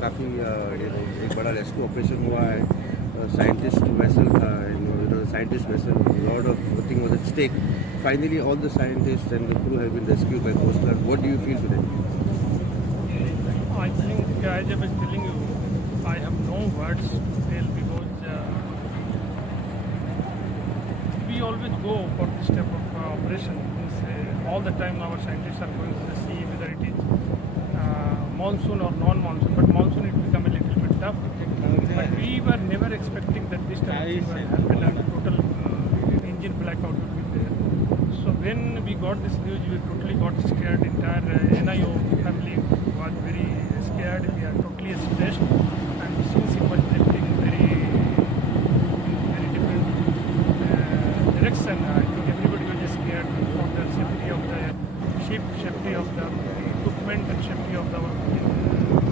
काफ़ी एक बड़ा रेस्क्यू ऑपरेशन हुआ है. Scientist vessel था, scientist vessel, a lot of thing was at stake. Finally, all the scientists and the crew have been rescued by Coast Guard. What do you feel today? I think, as I was telling you, I have no words to tell because we always go for this type of operation. All the time our scientists are going to the sea, whether it is monsoon or non-monsoon, but monsoon it become a little bit tough. But we were never expecting that this type of thing will happen and total engine blackout will be there. So when we got this news, we totally got scared. Entire NIO family was very scared. We are totally stressed, and since it was drifting very different direction, I think everybody was just scared for the safety of the ship, safety of the equipment, and safety of the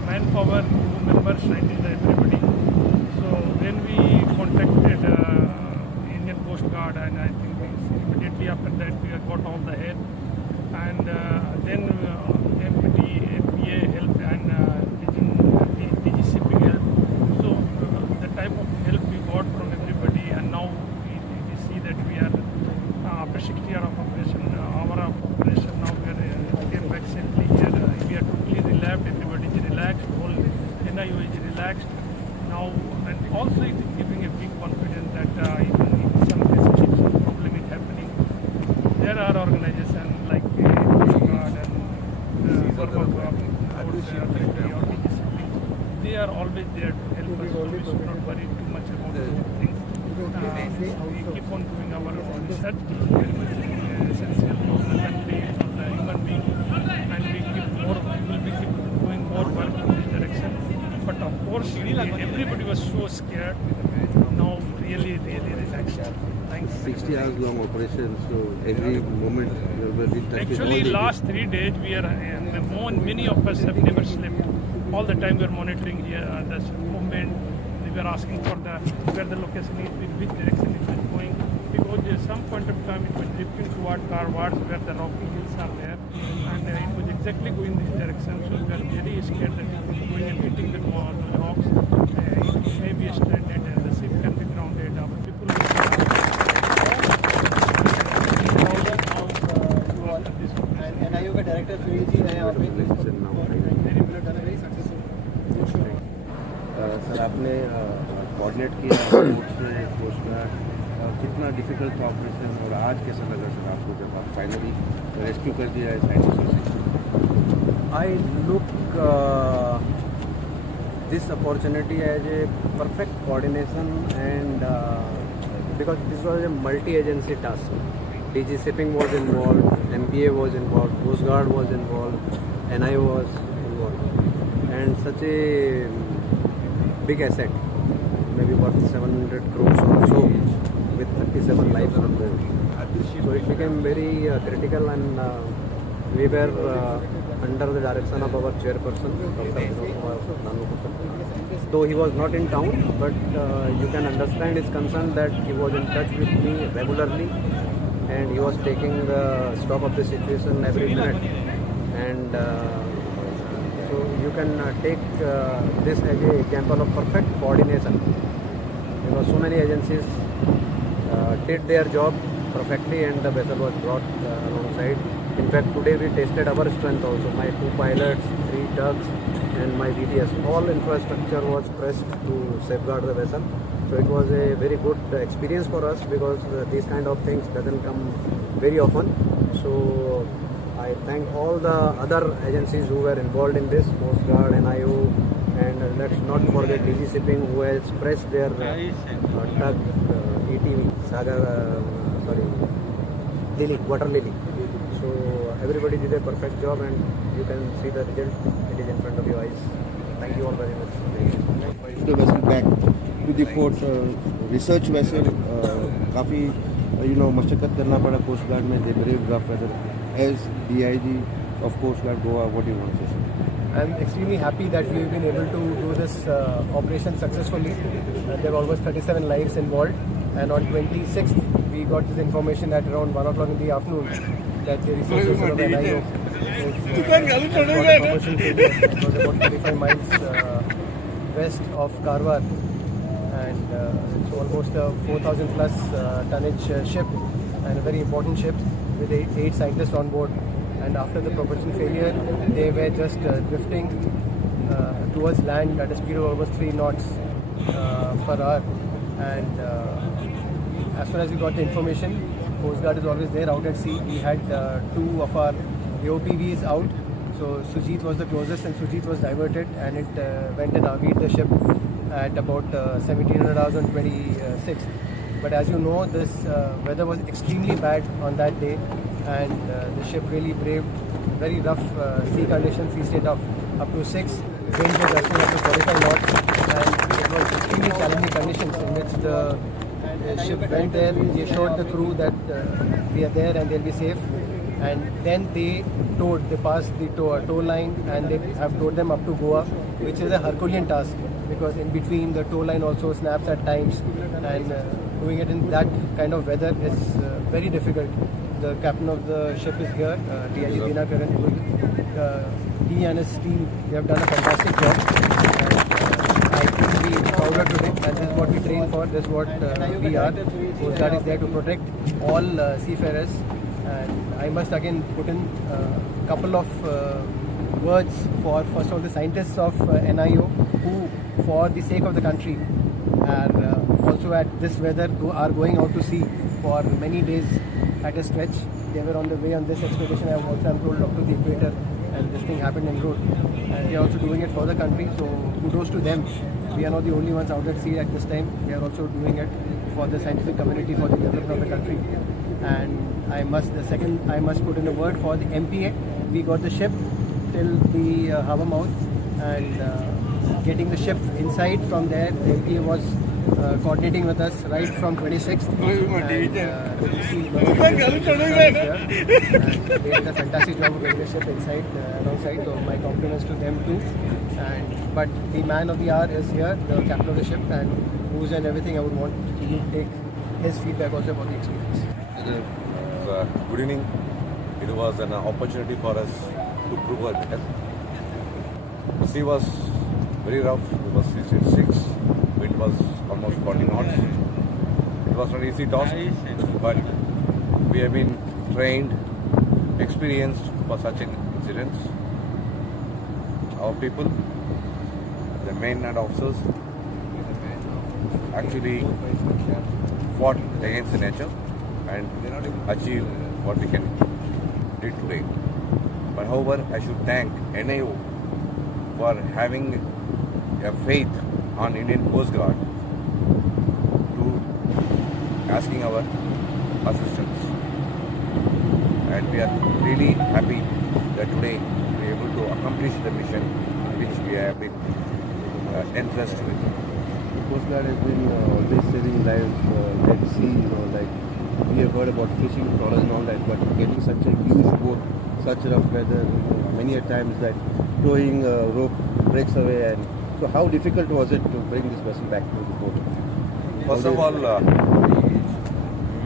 manpower, crew members, scientists, everybody. So when we contacted Indian Coast Guard, and I think immediately after that we got all the help, and then MPT, FPA help, and DG shipping help. So the type of help we got from everybody, and now we see that we are after 6 years of operation, now we are came back safely here. We are totally relaxed. Everybody is relaxed. Whole NIO is relaxed now, and also it is giving a big confidence that even in some cases if some problem is happening, there are organizations like Coast Guard and they are always there to help us. So we should not worry too much about those things. We keep on doing our research, very much essential for the country, for the human being, and we will be keep doing more work in this direction. But of course, everybody was so scared. Now, really relaxed. Thanks. 60 hours long operation, so every moment you were in touch with all Actually, the last 3 days we are many of us have never slept. All the time we are monitoring here the movement. We were asking for where the location is, in which direction it is going. Because at some point of time it was drifting toward Karwad, where the rocky hills are there, and it was exactly going this direction. So we were very scared that it was going and hitting the rocks. It may be stranded, and the ship can be grounded. Our people will NIO के director Sunil ji हैं और very successful. Sir आपने coordinate किया coast guard, कितना difficult था operation, और आज कैसा लगा सर आपको जब आप फाइनली रेस्क्यू कर दिया है साइंटिस्टों से? I look this opportunity as a perfect coordination, and because this was a multi-agency task. DG Shipping was involved, MPA was involved, Coast Guard was involved, NIO was involved, and such a big asset, maybe worth 700 crores or so, with 37 lives on board. So it became very critical, and we were under the direction of our chairperson, Dr. Though he was not in town, but you can understand his concern that he was in touch with me regularly, and he was taking stock of the situation every minute, and so you can take this as an example of perfect coordination, because so many agencies did their job perfectly, and the vessel was brought alongside. In fact, today we tested our strength also. My 2 pilots, 3 tugs, and my VTS. All infrastructure was pressed to safeguard the vessel. So it was a very good experience for us, because these kind of things doesn't come very often. So I thank all the other agencies who were involved in this, Coast Guard, NIO, and let's not forget DG Shipping, who has pressed their tug, ETV, Water Lily. So everybody did a perfect job, and you can see the result. It is in front of your eyes. Thank you all very much. The vessel back to the port, research vessel, काफ़ी मशक्क़त करना पड़ा coast guard में. They braved rough weather. As DIG of Coast Guard Goa, what do you want to say? I'm extremely happy that we've been able to do this operation successfully. There are almost 37 lives involved, and on 26th we got this information at around 1 o'clock in the afternoon that the research vessel of NIO was about 35 miles west of Karwar, and it's almost a 4,000 plus tonnage ship, and a very important ship with eight scientists on board. And after the propulsion failure, they were just drifting towards land at a speed of almost 3 knots per hour. And as soon as we got the information, Coast Guard is always there out at sea. We had 2 of our AOPVs out. So Sujeet was the closest, and Sujeet was diverted, and it went and RV'd the ship at about 1700 hours on 26th. But as you know, this weather was extremely bad on that day, and the ship really braved very rough sea conditions. Sea state of up to 6, winds were gusting up to 45 knots, and it was extremely challenging conditions in which the ship went there. They assured the crew that we are there and they'll be safe. And then they passed the tow line, and they have towed them up to Goa, which is a Herculean task, because in between the tow line also snaps at times, and doing it in that kind of weather is very difficult. The captain of the ship is here, DIG Anurabh Bose. He and his team, they have done a fantastic job. And, I couldn't be prouder today, and this is what we train for, this is what we are. Coast Guard is there to protect all seafarers. And I must again put in a couple of words for, first of all, the scientists of NIO, who, for the sake of the country, are also at this weather are going out to sea for many days at a stretch. They were on the way on this expedition. I'm told up to the equator, and this thing happened en route. And they are also doing it for the country, so kudos to them. We are not the only ones out at sea at this time. They are also doing it for the scientific community, for the development of the country. And I must put in a word for the MPA. We got the ship till the harbour mouth, and getting the ship inside from there. The MPA was coordinating with us right from 26th. And they did a fantastic job of getting the ship inside, alongside. So my compliments to them too. But the man of the hour is here, the captain of the ship, and who's and everything. I would want to take his feedback also about the experience. Good evening. It was an opportunity for us to prove our better. The sea was very rough. It was 6, wind was almost 40 knots. It was not an easy task, but we have been trained, experienced for such an incidents. Our people, the men and officers, actually fought against the nature and achieve what we can do today. But however, I should thank NIO for having a faith on Indian Coast Guard to asking our assistance. And we are really happy that today we are able to accomplish the mission which we have been entrusted with. The Coast Guard has been always saving lives at sea, like we have heard about fishing trawlers and all that, but getting such a huge boat, such rough weather, many a times that towing rope breaks away. And so how difficult was it to bring this vessel back to the port? First of all,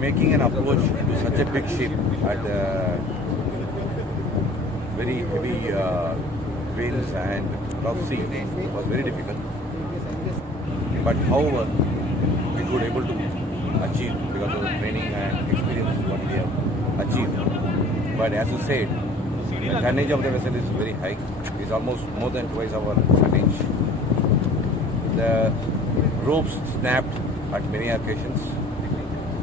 making an approach to such a big ship at very heavy winds and rough sea was very difficult. But however, we were able to achieve because of the training and experience what we have achieved. But as you said, the tonnage of the vessel is very high. It's almost more than twice our tonnage. The ropes snapped at many occasions,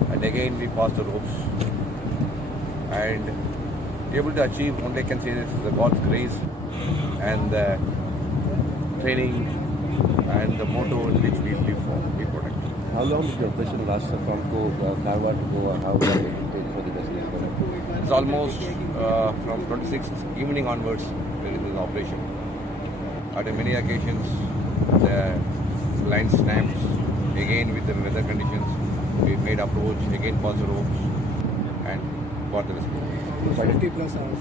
and again we passed the ropes and able to achieve. Only I can say this is the God's grace and the training and the motto in which we live for, we protect. How long did the operation last from Karwar to Goa? How long did it take for the vessel? It's almost from 26th evening onwards there is this operation. At many occasions the line snaps. Again with the weather conditions we made approach, again passed the ropes and got the rescue. 50 plus hours.